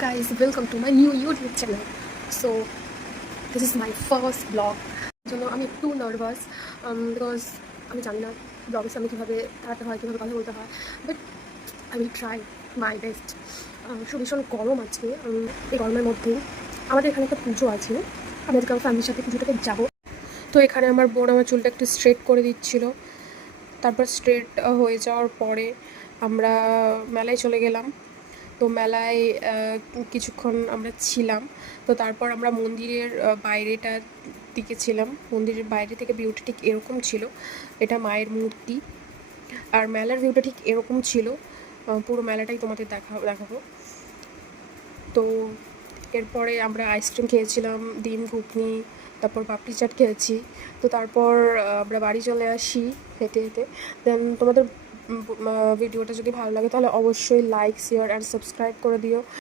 guys, welcome to my new YouTube channel. So this is my first vlog. জন্য আমি একটু nervous because আমি জানি না ব্লগের সামনে কীভাবে দাঁড়াতে হয়, কীভাবে কথা বলতে হয়, but I will try my best. ভীষণ গরম আজকে। এই গরমের মধ্যেই আমাদের এখানে একটা পুজো আছে, আমি আজকে আমার ফ্যামিলির সাথে পুজোটাতে যাবো। তো এখানে আমার বোন আমার চুলটা একটু স্ট্রেট করে দিচ্ছিল। তারপর স্ট্রেট হয়ে যাওয়ার পরে আমরা মেলায় চলে গেলাম। তো মেলায় কিছুক্ষণ আমরা ছিলাম। তো তারপর আমরা মন্দিরের বাইরেটার দিকে ছিলাম। মন্দিরের বাইরে থেকে ভিউটা ঠিক এরকম ছিল, এটা মায়ের মূর্তি। আর মেলার ভিউটা ঠিক এরকম ছিল, পুরো মেলাটাই তোমাদের দেখাবো। তো এরপরে আমরা আইসক্রিম খেয়েছিলাম, ডিম ঘুগনি, তারপর পাপড়ি চাট খেয়েছি। তো তারপর আমরা বাড়ি চলে আসি হেঁটে হেঁটে। দেন তোমাদের ভিডিওটা যদি ভালো লাগে তাহলে অবশ্যই লাইক, শেয়ার অ্যান্ড সাবস্ক্রাইব করে দিও।